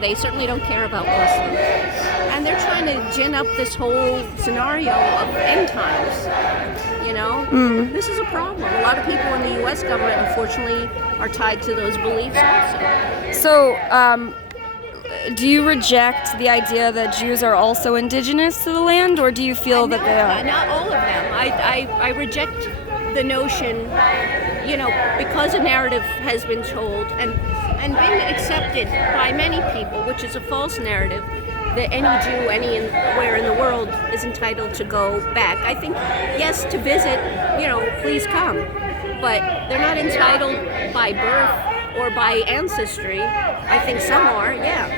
They certainly don't care about Muslims. And they're trying to gin up this whole scenario of end times. This is a problem. A lot of people in the U.S. government, unfortunately, are tied to those beliefs also. So, do you reject the idea that Jews are also indigenous to the land, or do you feel that they are? Not all of them. I reject the notion, because a narrative has been told and been accepted by many people, which is a false narrative, that any Jew anywhere in the world is entitled to go back. I think, yes, to visit, please come. But they're not entitled by birth or by ancestry. I think some are, yeah.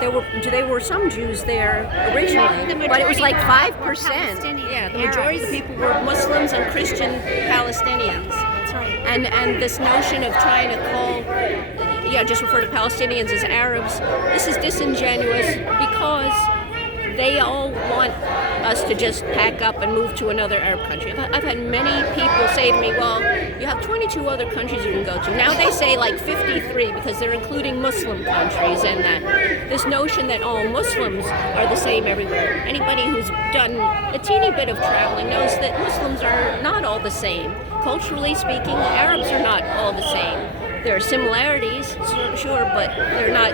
There were some Jews there originally, but it was like 5%. Yeah, the majority of the people were Muslims and Christian Palestinians. That's right. And this notion of trying to just refer to Palestinians as Arabs, this is disingenuous because they all want us to just pack up and move to another Arab country. I've had many people say to me, well, you have 22 other countries you can go to. Now they say like 53 because they're including Muslim countries, and that this notion that all Muslims are the same everywhere. Anybody who's done a teeny bit of traveling knows that Muslims are not all the same. Culturally speaking, Arabs are not all the same. There are similarities, sure, but they're not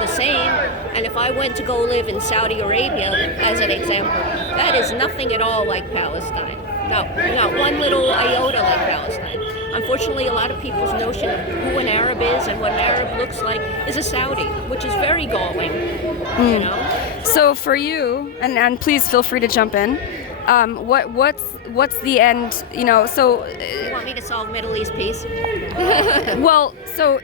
the same. And if I went to go live in Saudi Arabia, as an example, that is nothing at all like Palestine. Not one little iota like Palestine. Unfortunately, a lot of people's notion of who an Arab is and what an Arab looks like is a Saudi, which is very galling, So for you, and please feel free to jump in, what's the end, so... You want me to solve Middle East peace? Well, so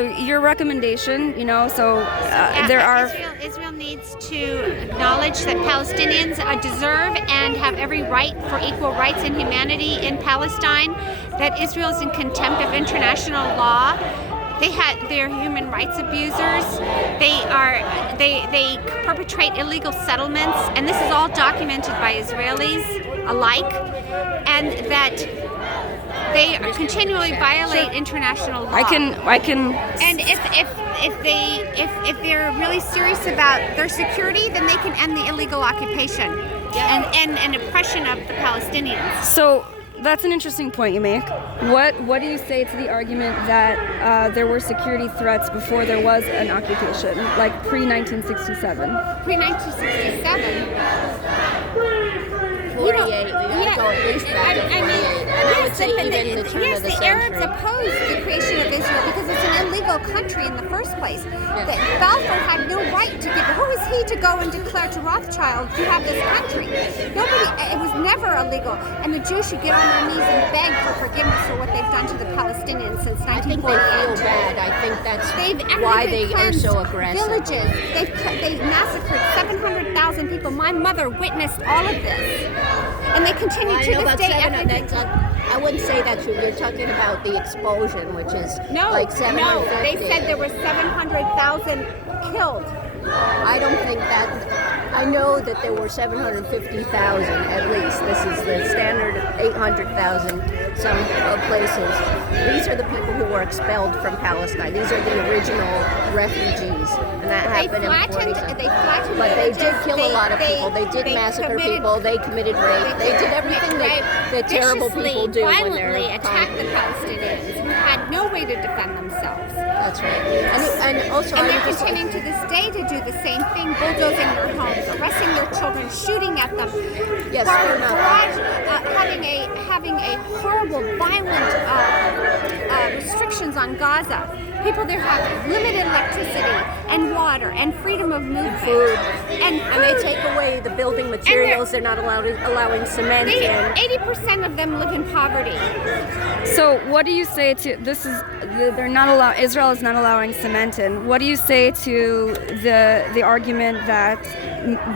your recommendation, there are... Israel needs to acknowledge that Palestinians deserve and have every right for equal rights and humanity in Palestine, that Israel is in contempt of international law. They're human rights abusers. They perpetrate illegal settlements, and this is all documented by Israelis alike, and that they continually violate international law. I can. And if they're really serious about their security, then they can end the illegal occupation and oppression of the Palestinians. So. That's an interesting point you make. What do you say to the argument that there were security threats before there was an occupation, like pre-1967? Pre-1967? 48. We gotta go at least back to 48. And I would say even the turn of the century. Arabs opposed the creation of Israel because it's an illegal country in the first place. That Balfour had no right to give. Who is he to go and declare to Rothschild, you have this country? Nobody. It was never illegal. And the Jews should get on their knees and beg for forgiveness for what they've done to the Palestinians since 1948. I think they feel bad. I think that's why they are so aggressive. Villages. They've massacred 700,000 people. My mother witnessed all of this. And they continue to this day. I wouldn't say that's true. You're talking about the expulsion, which is like 750. No, they said there were 700,000 killed. I don't think that. I know that there were 750,000 at least. This is the standard 800,000 some places. These are the people who were expelled from Palestine. These are the original refugees, and that happened in 47. But they did kill a lot of people. They did massacre people. They committed rape. They did everything that terrible people do when they're violently attacked the Palestinians who had no way to defend themselves. That's right. And also, and they're continuing to this day to do the same thing, bulldozing their homes, arresting their children, shooting at them. Yes, having a horrible, violent restrictions on Gaza. People there have limited electricity and water and freedom of movement. And they take away the building materials. They're not allowing cement in. 80% of them live in poverty. So what do you say to this? Israel is not allowing cement in. What do you say to the argument that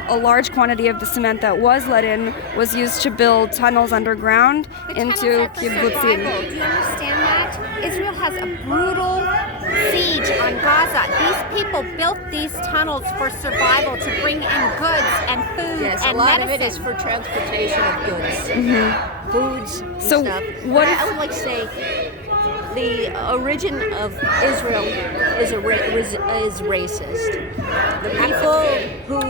a large quantity of the cement that was let in was used to build tunnels underground into kibbutzim? Do you understand that? Israel has a brutal siege on Gaza. These people built these tunnels for survival, to bring in goods and food and a lot medicine. of it is for transportation of goods, foods, and so stuff. what I would like to say the origin of Israel is racist. The people who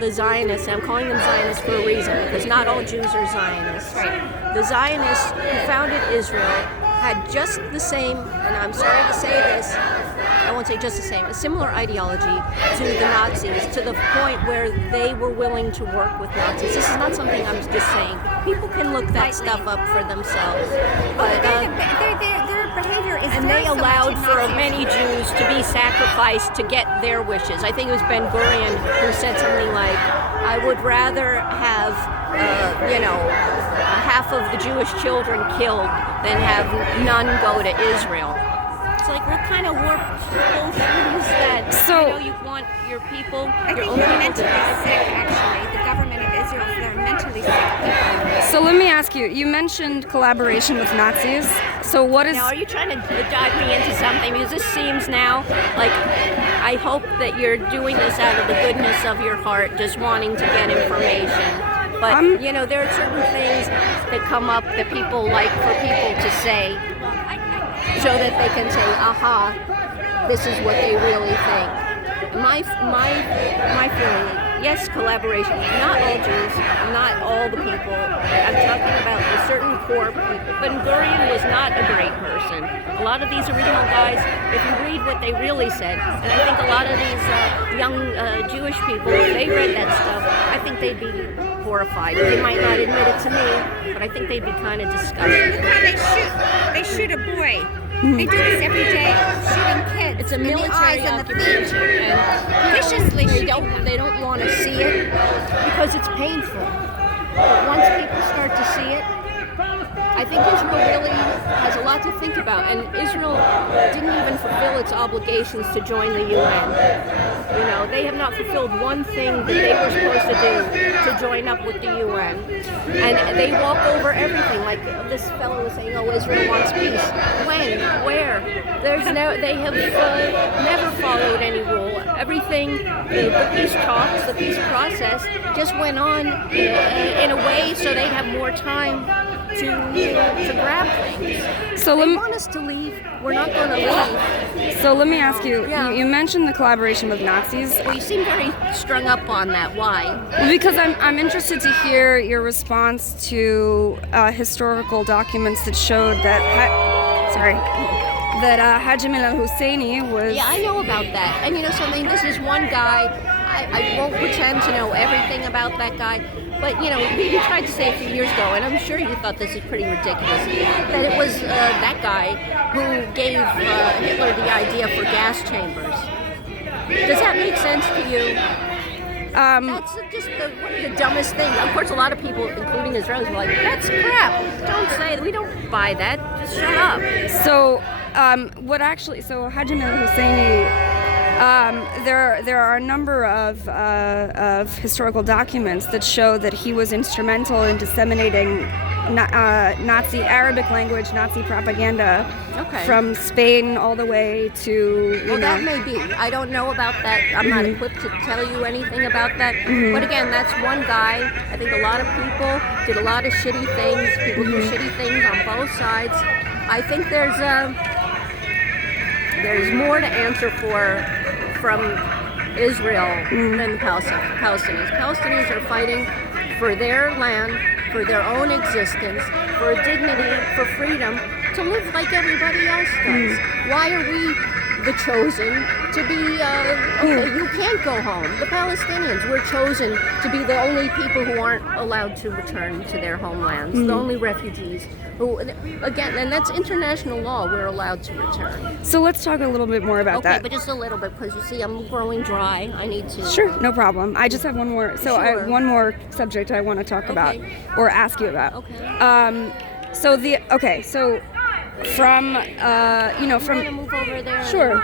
the Zionists, and I'm calling them Zionists for a reason, because not all Jews are Zionists. Right. The Zionists who founded Israel had just the same, and I'm sorry to say this, I won't say just the same, a similar ideology to the Nazis, to the point where they were willing to work with Nazis. This is not something I'm just saying. People can look that stuff up for themselves. But Their behavior is and very they similar allowed to for Nazis. many Jews to be sacrificed to get their wishes. I think it was Ben Gurion who said something like, I would rather have, half of the Jewish children killed than have none go to Israel. It's like, what kind of warped bullshit is that? So- you want your people, I your think own they're people to mentally die. sick, actually. The government of Israel, they're mentally sick people. So let me ask you. You mentioned collaboration with Nazis. So what is? Now, are you trying to dive me into something? Because this seems now like I hope that you're doing this out of the goodness of your heart, just wanting to get information. But, there are certain things that come up that people like for people to say so that they can say, aha, this is what they really think. My feeling is, yes, collaboration. Not all Jews, not all the people. I'm talking about a certain core people. Ben Gurion was not a great person. A lot of these original guys, if you read what they really said, and I think a lot of these young Jewish people, if they read that stuff, I think they'd be horrified. They might not admit it to me, but I think they'd be kind of disgusted. Look how they shoot a boy. They do this every day, shooting kids. It's a in the military eyes and the feet. occupation, and Viciously they shooting. don't want to see it because it's painful. But once people start to see it, I think Israel really has a lot to think about, and Israel didn't even fulfill its obligations to join the UN. They have not fulfilled one thing that they were supposed to do to join up with the UN, and they walk over everything. Like this fellow was saying, "Oh, Israel wants peace." When? Where? They have never followed any rule. Everything, the peace talks, the peace process, just went on in a way so they'd have more time to grab things. So They let want us to leave. We're not going to leave. So let me ask you. Yeah. You mentioned the collaboration with Nazis. Well, you seem very strung up on that. Why? Because I'm interested to hear your response to historical documents that showed that Haji al-Husseini was. Yeah, I know about that. And something, this is one guy. I won't pretend to know everything about that guy. But, he tried to say a few years ago, and I'm sure you thought this is pretty ridiculous, that it was that guy who gave Hitler the idea for gas chambers. Does that make sense to you? That's just one of the dumbest things. Of course, a lot of people, including Israelis, were like, that's crap. Don't say it. We don't buy that. Just shut up. So, Haji al-Husseini, there are a number of historical documents that show that he was instrumental in disseminating Nazi Arabic language, Nazi propaganda from Spain all the way to. Well, that may be. I don't know about that. I'm not equipped to tell you anything about that. But again, that's one guy. I think a lot of people did a lot of shitty things. People do shitty things on both sides. I think there's more to answer from Israel than the Palestinians. Palestinians are fighting for their land, for their own existence, for dignity, for freedom, to live like everybody else does. Why are we the chosen to be, okay, you can't go home? The Palestinians were chosen to be the only people who aren't allowed to return to their homelands, the only refugees who, again, and that's international law, we're allowed to return. So let's talk a little bit more about that. Okay, but just a little bit, because you see, I'm growing dry. I need to. Sure, no problem. I just have one more. So Sure. one more subject I want to talk about or ask you about. Okay. So from Want to move over there? Sure.